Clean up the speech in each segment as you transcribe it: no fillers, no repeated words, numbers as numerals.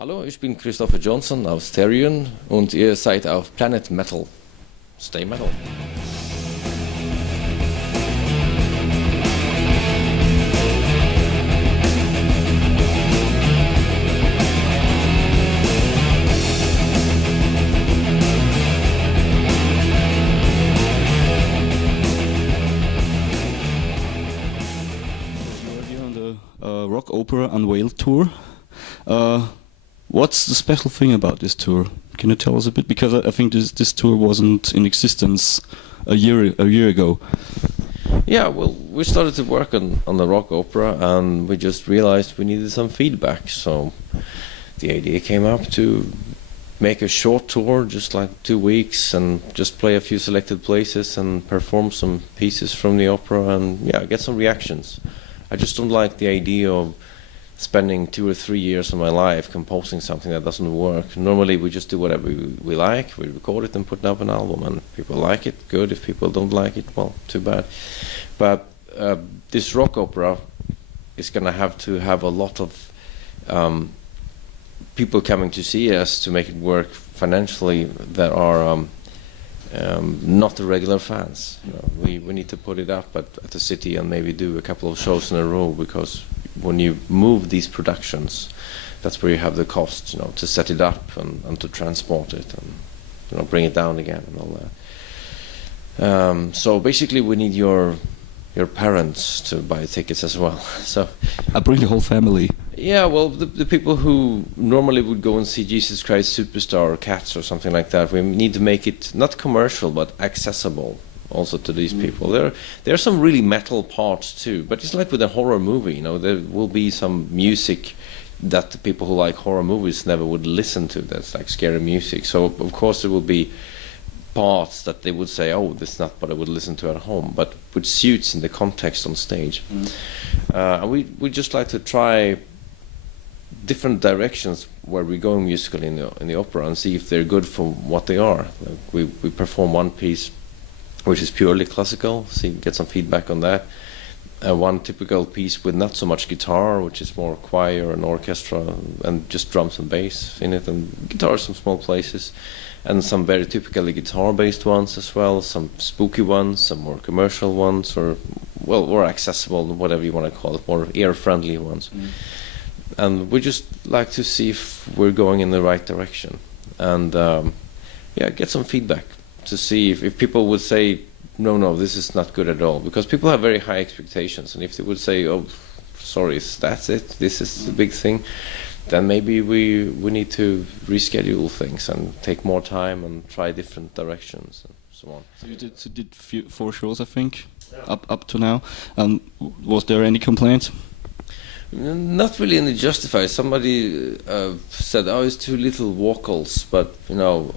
Hallo, ich bin Christofer Johnsson aus Therion und ihr seid auf Planet Metal. Stay Metal. You're here on the Rock Opera Unveiled tour. What's the special thing about this tour? Can you tell us a bit? Because I think this tour wasn't in existence a year ago. Yeah, well, we started to work on the rock opera and we just realized we needed some feedback. So the idea came up to make a short tour, just like 2 weeks, and just play a few selected places and perform some pieces from the opera and yeah, get some reactions. I just don't like the idea of spending 2 or 3 years of my life composing something that doesn't work. Normally we just do whatever we like, we record it and put up an album, and if people like it, good. If people don't like it, well, too bad. But this rock opera is going to have a lot of people coming to see us to make it work financially that are not the regular fans. You know, we need to put it up at the city and maybe do a couple of shows in a row, because when you move these productions, that's where you have the cost, you know, to set it up and to transport it and, you know, bring it down again and all that. So basically we need your parents to buy tickets as well. So I bring the whole family. yeah, well, the people who normally would go and see Jesus Christ Superstar or Cats or something like that, we need to make it not commercial but accessible also to these people. There are some really metal parts too, but it's like with a horror movie, you know, there will be some music that the people who like horror movies never would listen to, that's like scary music. So of course there will be parts that they would say, oh, this is not what I would listen to at home, but which suits in the context on stage. And we just like to try different directions where we're going musically in the opera and see if they're good for what they are. Like we perform one piece which is purely classical, get some feedback on that. One typical piece with not so much guitar, which is more choir and orchestra and just drums and bass in it, and guitar some small places, and some very typically guitar-based ones as well, some spooky ones, some more commercial ones, or well, more accessible, whatever you want to call it, more ear-friendly ones. And we just like to see if we're going in the right direction, and yeah, get some feedback to see if people would say, no, this is not good at all, because people have very high expectations, and if they would say, oh, sorry, that's it, this is the big thing, then maybe we need to reschedule things and take more time and try different directions and so on. So you did 4 shows, I think, up to now. Was there any complaints? Not really any justified. Somebody said, oh, it's too little vocals, but you know,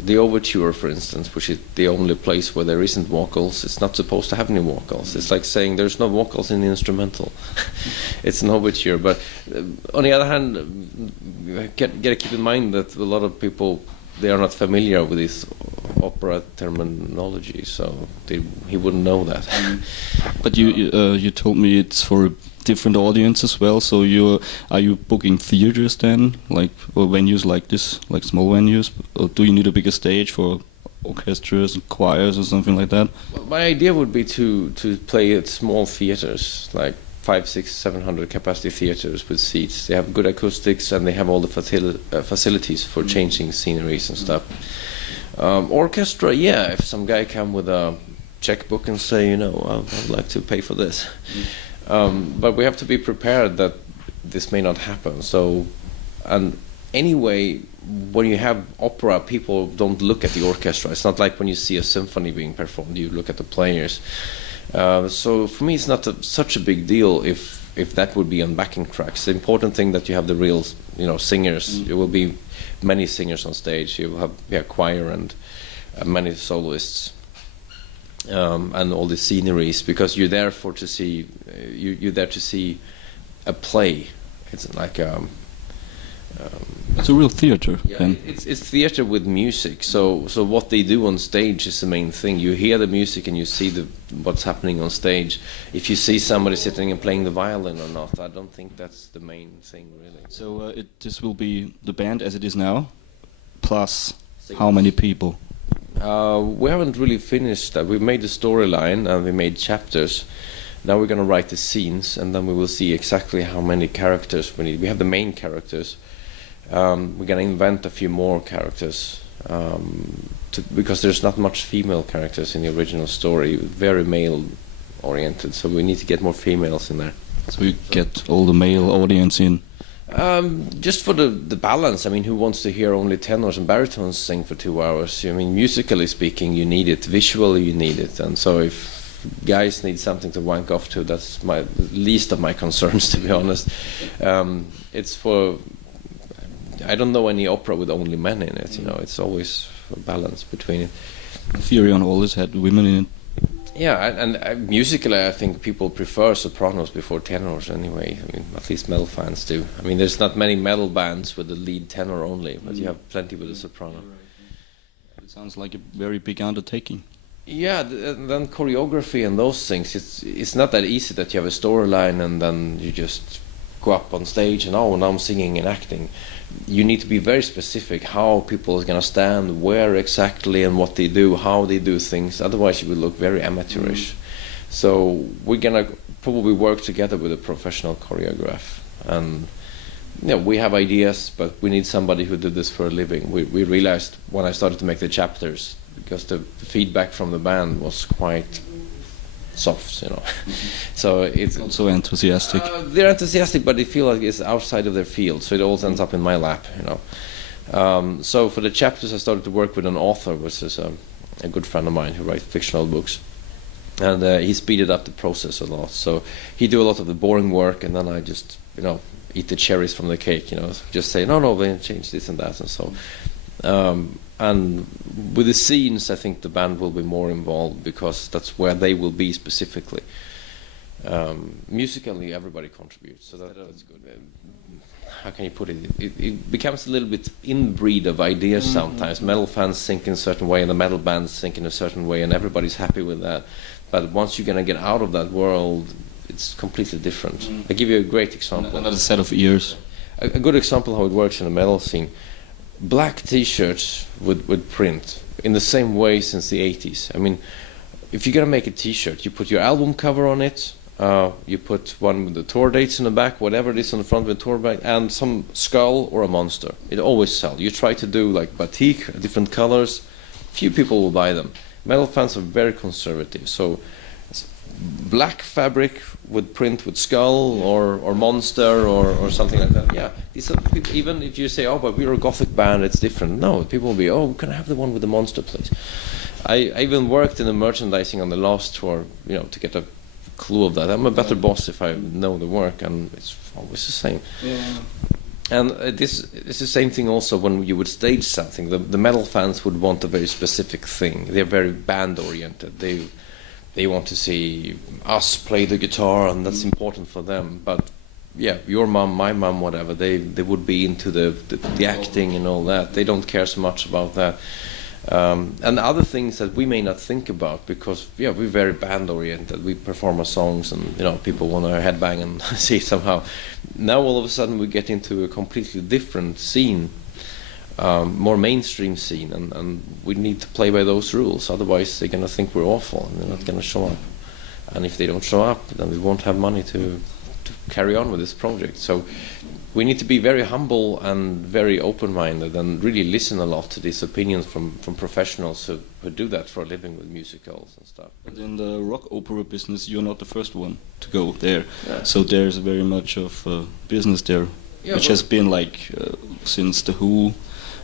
the overture, for instance, which is the only place where there isn't vocals, it's not supposed to have any vocals. It's like saying there's no vocals in the instrumental. It's an overture. But on the other hand, you gotta keep in mind that a lot of people, they are not familiar with this opera terminology, so he wouldn't know that. But you told me it's for a different audience as well. So are you booking theaters then, like, or venues like this, like small venues, or do you need a bigger stage for orchestras and choirs or something like that? Well, my idea would be to play at small theaters, like 500, 600, 700 capacity theaters with seats. They have good acoustics and they have all the facilities for changing sceneries and stuff. Orchestra, yeah, if some guy come with a checkbook and say, you know, I'd like to pay for this. But we have to be prepared that this may not happen. So, and anyway, when you have opera, people don't look at the orchestra. It's not like when you see a symphony being performed, you look at the players. So for me, it's not such a big deal if that would be on backing tracks. The important thing that you have the real, you know, singers. There will be many singers on stage. You will have choir and many soloists. And all the sceneries, because you're there to see you're there to see a play. It's like It's a real theater. Yeah, Then. it's theater with music. So what they do on stage is the main thing. You hear the music and you see what's happening on stage. If you see somebody sitting and playing the violin or not, I don't think that's the main thing really. So this will be the band as it is now, plus how many people? We haven't really finished that. We made the storyline and we made chapters. Now we're going to write the scenes, and then we will see exactly how many characters we need. We have the main characters. We're going to invent a few more characters because there's not much female characters in the original story. Very male-oriented, so we need to get more females in there. So you get all the male audience in. Just for the balance. I mean, who wants to hear only tenors and baritones sing for 2 hours? I mean, musically speaking, you need it. Visually, you need it. And so if guys need something to wank off to, that's my least of my concerns, to be honest. It's for... I don't know any opera with only men in it. You know, it's always a balance between it. Therion always had women in it. Yeah, and musically, I think people prefer sopranos before tenors anyway. I mean, at least metal fans do. I mean, there's not many metal bands with the lead tenor only, but you have plenty with the soprano. It sounds like a very big undertaking. Yeah, and then choreography and those things. It's not that easy that you have a storyline and then you just go up on stage and now I'm singing and acting. You need to be very specific how people are going to stand, where exactly and what they do, how they do things. Otherwise you will look very amateurish. So we're going to probably work together with a professional choreographer. And you know, we have ideas, but we need somebody who did this for a living. We realized when I started to make the chapters, because the feedback from the band was quite soft, you know. So it's not so enthusiastic. They're enthusiastic, but they feel like it's outside of their field, so it all ends up in my lap, you know. So for the chapters, I started to work with an author, which is a good friend of mine who writes fictional books, and he speeded up the process a lot. So he do a lot of the boring work, and then I just, you know, eat the cherries from the cake, you know, just say no, we change this and that, and so. And with the scenes, I think the band will be more involved because that's where they will be specifically. Musically, everybody contributes, so that's good. How can you put it? It becomes a little bit inbreed of ideas sometimes. Metal fans think in a certain way, and the metal bands think in a certain way, and everybody's happy with that. But once you're going to get out of that world, it's completely different. I'll give you a great example. Another set of ears. A good example how it works in the metal scene. Black T-shirts with print in the same way since the 80s. I mean, if you're gonna make a T-shirt, you put your album cover on it, you put one with the tour dates in the back, whatever it is on the front with a tour back, and some skull or a monster. It always sells. You try to do like batik, different colors, few people will buy them. Metal fans are very conservative, so black fabric with print with skull or monster or something like that. Yeah, these are people, even if you say, oh, but we're a gothic band, it's different. No, people will be, oh, can I have the one with the monster, please? I even worked in the merchandising on the last tour, you know, to get a clue of that. I'm a better boss if I know the work, and it's always the same. Yeah. And this is the same thing also when you would stage something. The metal fans would want a very specific thing. They're very band oriented. They want to see us play the guitar, and that's important for them. But yeah, your mom, my mom, whatever, they would be into the acting and all that. They don't care so much about that. And other things that we may not think about because yeah, we're very band oriented. We perform our songs, and you know, people want to headbang and see it somehow. Now all of a sudden we get into a completely different scene. More mainstream scene, and we need to play by those rules. Otherwise, they're going to think we're awful, and they're not going to show up. And if they don't show up, then we won't have money to carry on with this project. So we need to be very humble and very open-minded, and really listen a lot to these opinions from professionals who do that for a living with musicals and stuff. But in the rock opera business, you're not the first one to go there. Yeah. So there's very much of business there, Yeah, which has been like since The Who,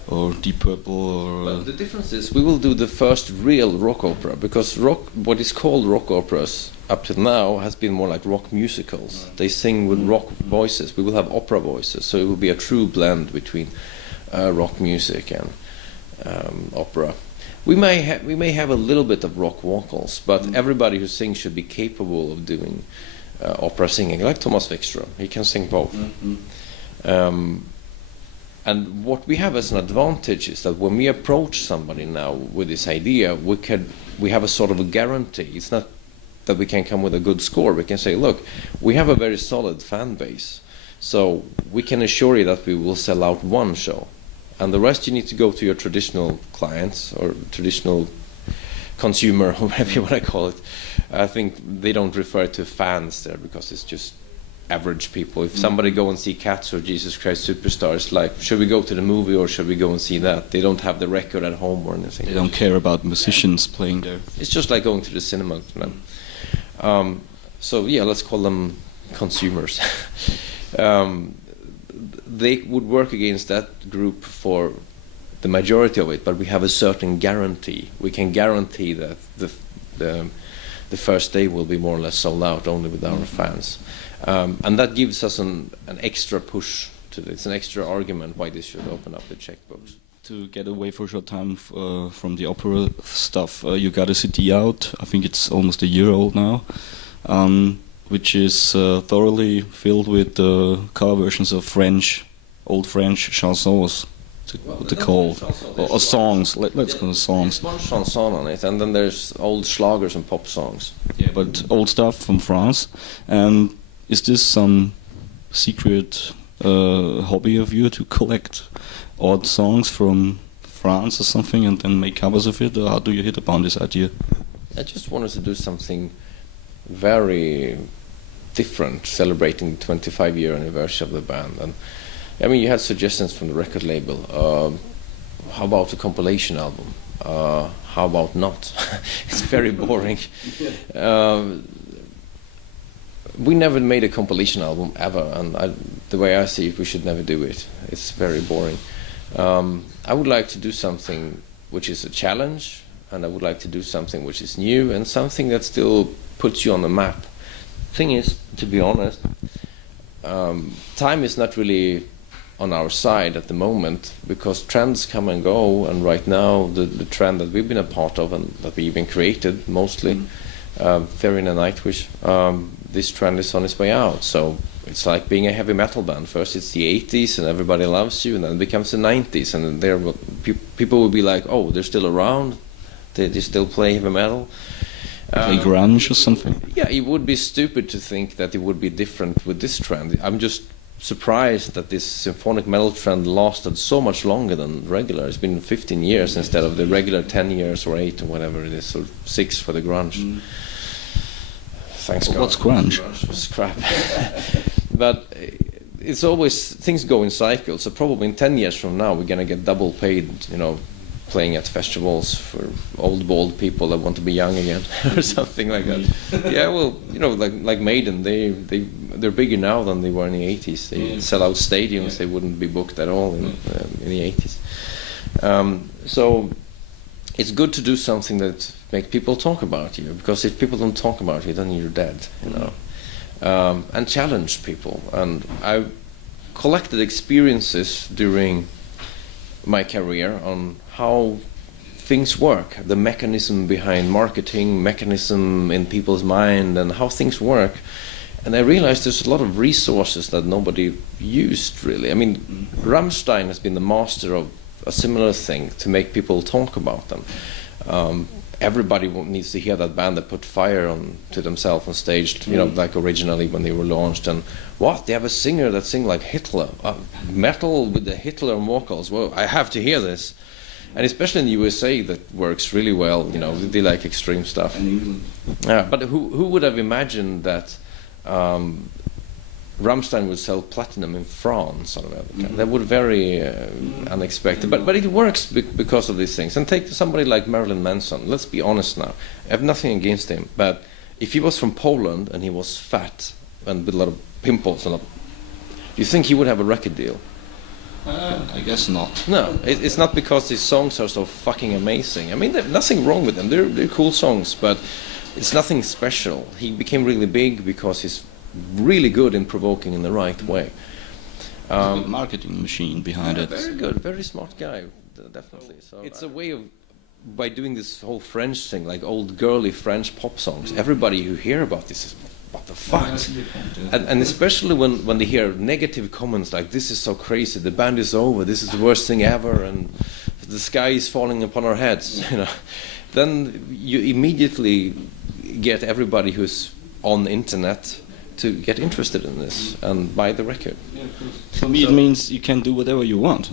or Deep Purple, or... But the difference is we will do the first real rock opera, because what is called rock operas up to now has been more like rock musicals. They sing with rock voices. We will have opera voices, so it will be a true blend between rock music and opera. We may have a little bit of rock vocals, but everybody who sings should be capable of doing opera singing, like Thomas Wikström. He can sing both. And what we have as an advantage is that when we approach somebody now with this idea, we have a sort of a guarantee. It's not that we can come with a good score. We can say, look, we have a very solid fan base, so we can assure you that we will sell out one show, and the rest you need to go to your traditional clients or traditional consumer, whatever you want to call it. I think they don't refer to fans there because it's just average people. If somebody go and see Cats or Jesus Christ Superstar, it's like, should we go to the movie or should we go and see that? They don't have the record at home or anything. They don't care about musicians playing there. It's just like going to the cinema to them. So yeah, let's call them consumers. They would work against that group for the majority of it, but we have a certain guarantee. We can guarantee that the first day will be more or less sold out only with our fans. And that gives us an extra push to this, it's an extra argument why this should open up the checkbooks. To get away for a short time from the opera stuff, you got a CD out, I think it's almost a year old now, which is thoroughly filled with cover versions of old French chansons, what they call, or songs, let's call it songs. There's one chanson on it, and then there's old schlagers and pop songs. Yeah, but old stuff from France. Is this some secret hobby of you to collect odd songs from France or something and then make covers of it, or how do you hit upon this idea? I just wanted to do something very different, celebrating the 25-year anniversary of the band. And I mean, you had suggestions from the record label. How about a compilation album? How about not? It's very boring. We never made a compilation album ever, and the way I see it, we should never do it. It's very boring. I would like to do something which is a challenge, and I would like to do something which is new and something that still puts you on the map. Thing is, to be honest, time is not really on our side at the moment because trends come and go, and right now the trend that we've been a part of and that we even created mostly, Therion and Nightwish, this trend is on its way out. So it's like being a heavy metal band. First it's the 80s and everybody loves you, and then it becomes the 90s, and people will be like, oh, they're still around, they still play heavy metal. Play grunge or something? Yeah, it would be stupid to think that it would be different with this trend. I'm just surprised that this symphonic metal trend lasted so much longer than regular. It's been 15 years instead of the regular 10 years or 8 or whatever it is, or 6 for the grunge. Thanks God. What's grunge? It's crap. But it's always, things go in cycles, so probably in 10 years from now we're going to get double paid, playing at festivals for old bald people that want to be young again or something like that. Yeah, well, like Maiden, they're bigger now than they were in the 80s. They sell out stadiums. They wouldn't be booked at all in the 80s. So it's good to do something that makes people talk about you, because if people don't talk about you, then you're dead, and challenge people. And I collected experiences during my career on how things work, the mechanism behind marketing, mechanism in people's mind, and how things work. And I realized there's a lot of resources that nobody used, really. I mean, RAMMSTEIN has been the master of a similar thing, to make people talk about them. Everybody needs to hear that band that put fire to themselves on stage, like originally when they were launched. And what? They have a singer that sings like Hitler. Metal with the Hitler vocals. Well, I have to hear this. And especially in the USA, that works really well. They like extreme stuff. But who would have imagined that RAMMSTEIN would sell platinum in France? That would be very unexpected. But it works because of these things. And take somebody like Marilyn Manson. Let's be honest now. I have nothing against him, but if he was from Poland and he was fat and with a lot of pimples, do you think he would have a record deal? I guess not. No, it's not because his songs are so fucking amazing. I mean, there's nothing wrong with them. They're cool songs, but it's nothing special. He became really big because he's really good in provoking in the right way. Marketing machine behind it. Very good, very smart guy, definitely. So it's a way of, by doing this whole French thing, like old girly French pop songs, everybody who hear about this is what the fuck? And especially when they hear negative comments like, this is so crazy, the band is over, this is the worst thing ever, and the sky is falling upon our heads, you know, then you immediately get everybody who's on the internet to get interested in this and buy the record. For me, it means you can do whatever you want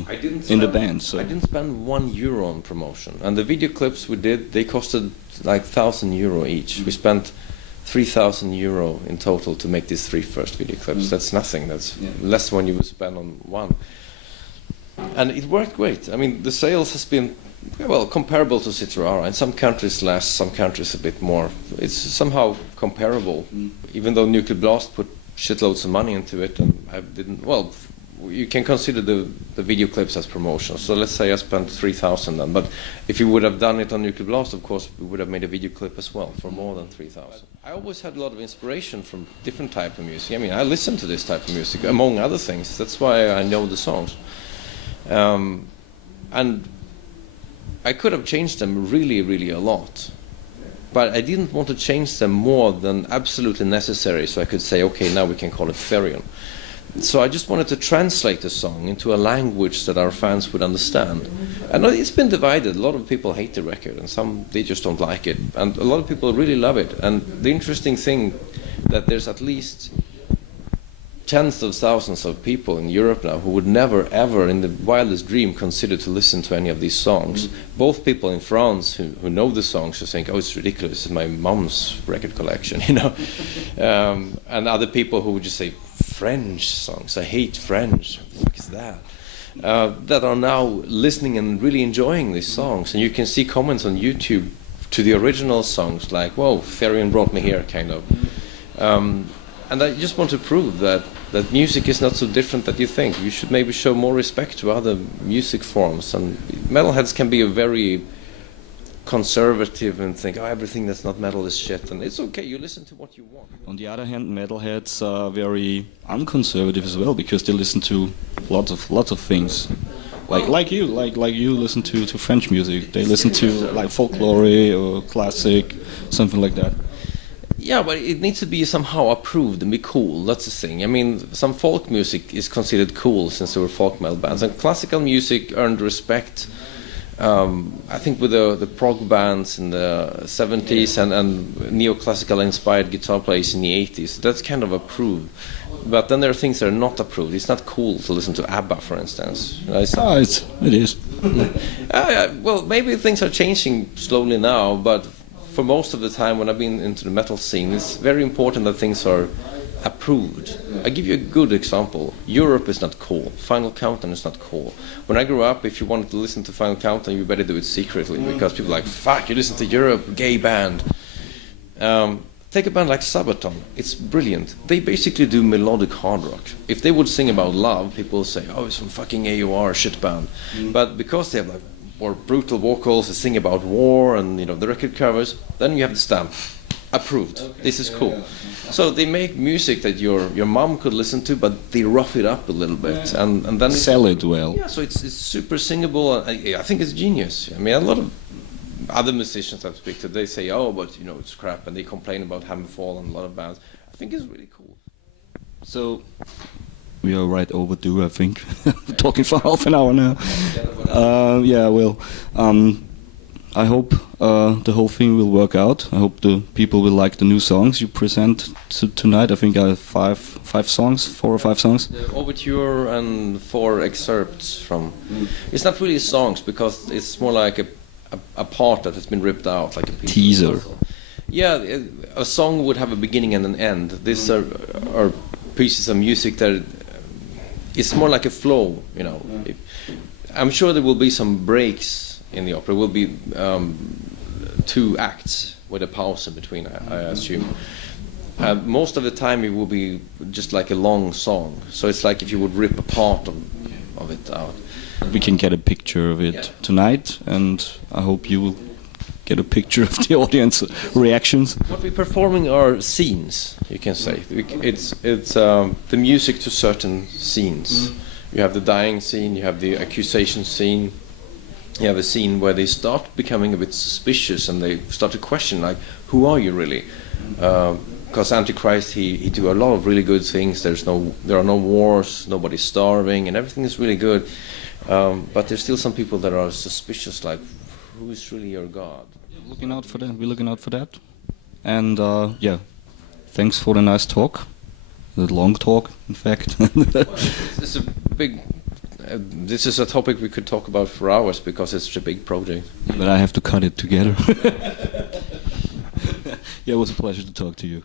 in the band. So I didn't spend €1 on promotion, and the video clips we did, they costed like €1,000 each. We spent €3,000 in total to make these 3 first video clips. That's nothing. That's less when you would spend on one. And it worked great. I mean, the sales has been, well, comparable to Citrara. In some countries less, some countries a bit more. It's somehow comparable, even though Nuclear Blast put shitloads of money into it, and I didn't. Well, you can consider the video clips as promotion. So let's say I spent 3,000 then. But if you would have done it on Nuclear Blast, of course, we would have made a video clip as well for more than 3,000. I always had a lot of inspiration from different type of music. I mean, I listen to this type of music, among other things. That's why I know the songs. And I could have changed them really, really a lot. But I didn't want to change them more than absolutely necessary, so I could say, okay, now we can call it Therion. So I just wanted to translate the song into a language that our fans would understand. And it's been divided. A lot of people hate the record, and some, they just don't like it. And a lot of people really love it. And the interesting thing that there's at least tens of thousands of people in Europe now who would never, ever, in the wildest dream, consider to listen to any of these songs. Both people in France who know the songs who think, oh, it's ridiculous, it's my mom's record collection, you know. And other people who would just say, French songs, I hate French, what the fuck is that? That are now listening and really enjoying these songs. And you can see comments on YouTube to the original songs like, whoa, Therion brought me here, kind of. And I just want to prove that music is not so different that you think. You should maybe show more respect to other music forms. And metalheads can be a very conservative and think, oh, everything that's not metal is shit. And it's okay, you listen to what you want. on the other hand, metalheads are very unconservative as well, because they listen to lots of things. Like you listen to French music. They listen to like folklore or classic, something like that. Yeah, but it needs to be somehow approved and be cool. That's the thing. I mean, some folk music is considered cool since there were folk metal bands, and classical music earned respect. I think with the prog bands in the 70s and neoclassical inspired guitar players in the 80s, that's kind of approved. But then there are things that are not approved. It's not cool to listen to ABBA, for instance. It is. Well, maybe things are changing slowly now, but for most of the time when I've been into the metal scene, it's very important that things are approved. I give you a good example. Europe is not cool. Final Countdown is not cool. When I grew up, if you wanted to listen to Final Countdown, you better do it secretly, because people are like, fuck, you listen to Europe, gay band. Take a band like Sabaton. It's brilliant. They basically do melodic hard rock. If they would sing about love, people would say, oh, it's some fucking AOR shit band. But because they have like more brutal vocals, they sing about war, and you know the record covers, then you have the stamp, approved. Okay, this is cool. So they make music that your mom could listen to, but they rough it up a little bit, and then sell it well. Yeah, so it's super singable. I think it's genius. I mean, a lot of other musicians I speak to, they say, oh, but you know it's crap, and they complain about Hammerfall and a lot of bands. I think it's really cool. So we are right overdue, I think. Talking for half an hour now. I hope the whole thing will work out. I hope the people will like the new songs you present tonight. I think I have 4 or 5 songs. The overture and 4 excerpts from. It's not really songs, because it's more like a part that has been ripped out, like a piece teaser. Yeah, a song would have a beginning and an end. These are pieces of music that it's more like a flow, you know. I'm sure there will be some breaks in the opera. There will be 2 acts with a pause in between, I assume. Most of the time it will be just like a long song. So it's like if you would rip a part of it out. We can get a picture of it tonight, and I hope you will get a picture of the audience reactions. What we're performing are scenes, you can say. It's the music to certain scenes. You have the dying scene, you have the accusation scene, you have a scene where they start becoming a bit suspicious and they start to question, like, who are you really? because Antichrist, he do a lot of really good things. There are no wars, nobody's starving, and everything is really good. But there's still some people that are suspicious, like, who is really your God? Looking out for that. We're looking out for that. And yeah, thanks for the nice talk. The long talk, in fact. It's a big. This is a topic we could talk about for hours because it's such a big project. But I have to cut it together. Yeah, it was a pleasure to talk to you.